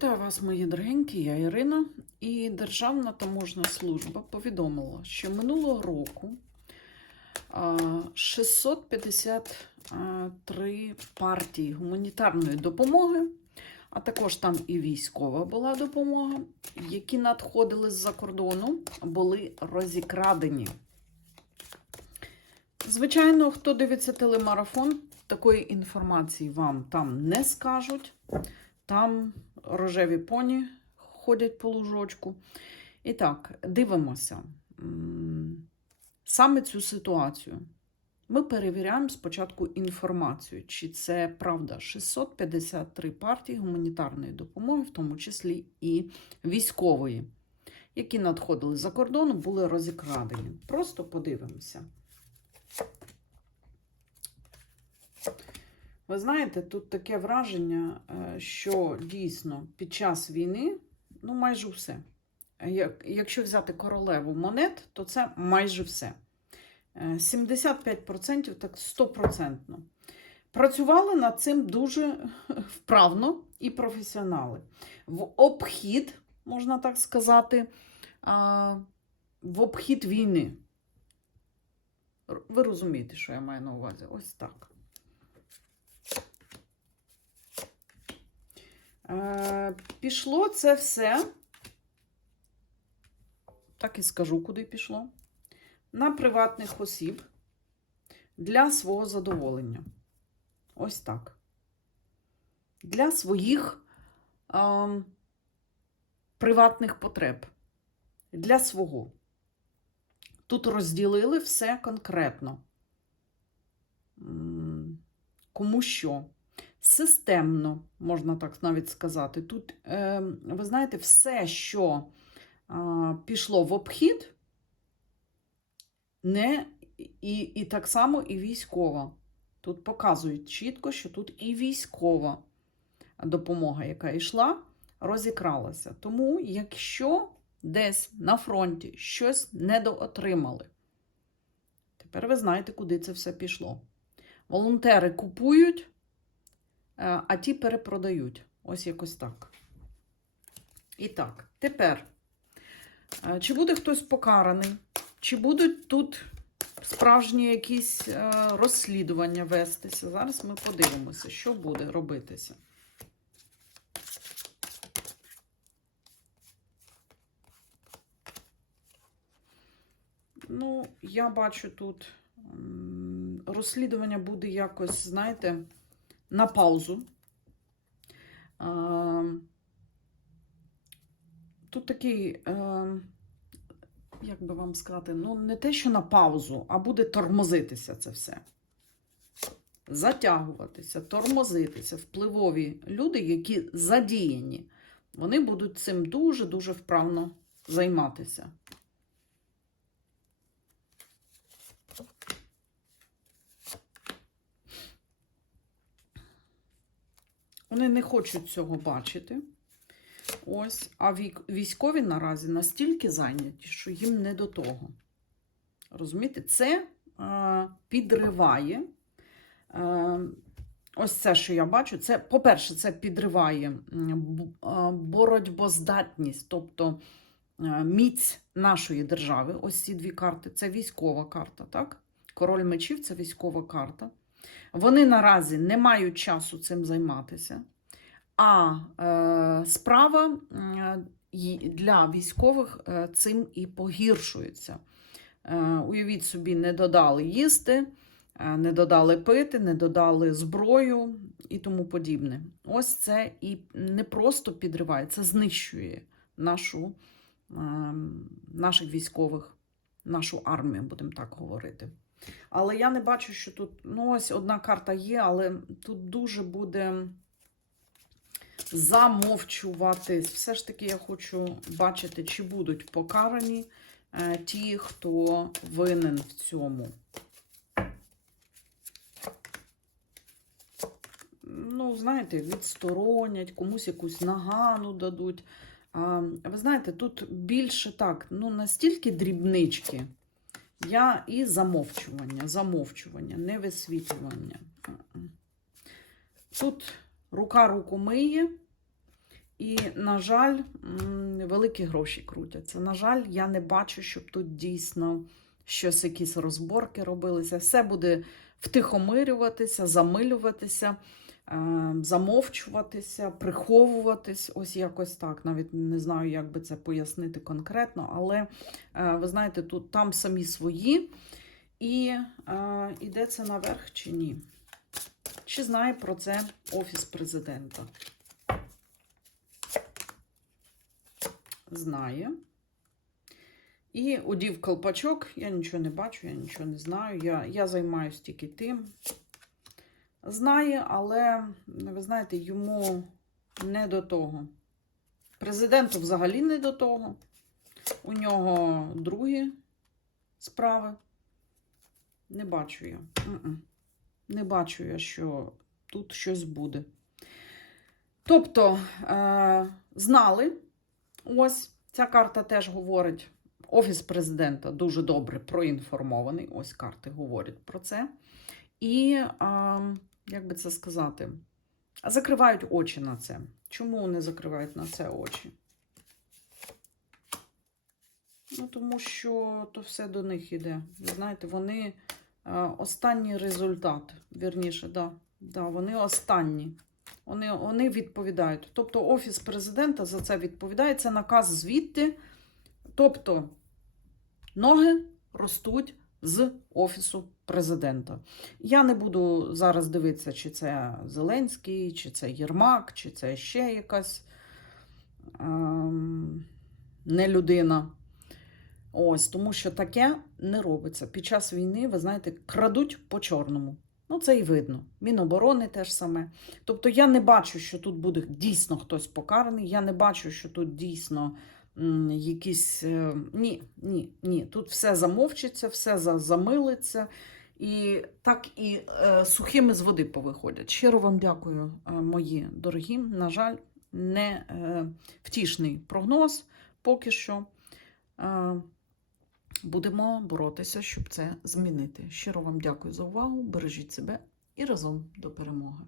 Вітаю вас, мої дорогенькі, я Ірина. І Державна таможна служба повідомила, що минулого року 653 партії гуманітарної допомоги, а також там і військова була допомога, які надходили з-за кордону, були розікрадені. Звичайно, хто дивиться телемарафон, такої інформації вам там не скажуть. Там рожеві поні ходять по лужочку. І так, дивимося саме цю ситуацію. Ми перевіряємо спочатку інформацію, чи це правда 653 партії гуманітарної допомоги, в тому числі і військової, які надходили за кордону, були розікрадені. Просто подивимося. Ви знаєте, тут таке враження, е, що дійсно під час війни, ну, майже все. Якщо взяти королеву монет, то це майже все. Е, 75% так 100%. Працювали над цим дуже вправно і професіонали. В обхід, можна так сказати, в обхід війни. Ви розумієте, що я маю на увазі? Ось так. Пішло це все. Так і скажу, куди пішло. На приватних осіб для свого задоволення. Ось так. Для своїх ем, приватних потреб. Для свого. Тут розділили все конкретно. Кому що системно, можна так навіть сказати. Тут, е, ви знаєте, все, що пішло в обхід, не і, і так само і військова. Тут показують чітко, що тут і військова допомога, яка йшла, розікралася. Тому, якщо десь на фронті щось недоотримали, тепер ви знаєте, куди це все пішло. Волонтери купують, а ті перепродають. Ось якось так. І так, тепер, е, чи буде хтось покараний, чи будуть тут справжні якісь е, розслідування вестися? Зараз ми подивимося, що буде робитися. Ну, я бачу тут розслідування буде якось, знаєте, на паузу. Тут такий, е, як би вам сказати, ну, не те, що на паузу, а буде тормозитися це все. Затягуватися, тормозитися. Впливові люди, які задіяні, вони будуть цим дуже-дуже вправно займатися. Вони не хочуть цього бачити. Ось, а військові наразі настільки зайняті, що їм не до того. Розумієте, це е, підриває. Е, ось це, що я бачу, це, по-перше, це підриває е, боротьбоздатність, тобто е, міць нашої держави. Ось ці дві карти. Це військова карта, так? Король мечів це військова карта. Вони наразі не мають часу цим займатися. А е, справа для військових е, цим і погіршується. Е, уявіть собі, не додали їсти, не додали пити, не додали зброю і тому подібне. Ось це і не просто підриває, це знищує нашу, е, наших військових, нашу армію, будемо так говорити. Але я не бачу, що тут, ну ось одна карта є, але тут дуже буде замовчуватись. Все ж таки я хочу бачити, чи будуть покарані е, ті, хто винен в цьому. Ну, знаєте, відсторонять, комусь якусь нагану дадуть. А, ви знаєте, тут більше так, ну настільки дрібнички. Я і замовчування, замовчування, не висвітлювання. Тут рука руку миє, І, на жаль, великі гроші крутяться. На жаль, я не бачу, щоб тут дійсно щось, якісь розборки робилися. Все буде втихомирюватися, замилюватися, замовчуватися, приховуватись. Ось якось так. Навіть не знаю, як би це пояснити конкретно, але е, ви знаєте, тут там самі свої. І е, іде це наверх чи ні? Чи знає про це Офіс президента? Знає. І одів колпачок, я нічого не бачу, я нічого не знаю. Я, я займаюся тільки тим. Знає, але, ви знаєте, йому не до того. Президенту взагалі не до того. У нього другі справи. Не бачу я. Не бачу я, що тут щось буде. Тобто, е- знали, ось ця карта теж говорить. Офіс президента дуже добре проінформований. Ось карти говорять про це. І, як би це сказати, закривають очі на це. Чому не закривають на це очі? Ну, тому що то все до них. Ви знаєте, вони а, останній результат, вірніше, да, да, вони останні. Вони, вони відповідають. Тобто Офіс президента за це відповідає. Це наказ звідти. Тобто ноги ростуть з Офісу президента. Я не буду зараз дивитися, чи це Зеленський, чи це Єрмак, чи це ще якась ем, не людина. Ось, тому що таке не робиться. Під час війни, ви знаєте, крадуть по чорному. Ну, це і видно. Міноборони теж саме. Тобто я не бачу, що тут буде дійсно хтось покараний. Я не бачу, що тут дійсно якісь. е, Ні, ні, ні. Тут все замовчиться, все замилиться. І так і е, сухими з води повиходять. Щиро вам дякую, е, мої дорогі. На жаль, не втішний прогноз поки що. Будемо боротися, щоб це змінити. Щиро вам дякую за увагу. Бережіть себе і разом до перемоги.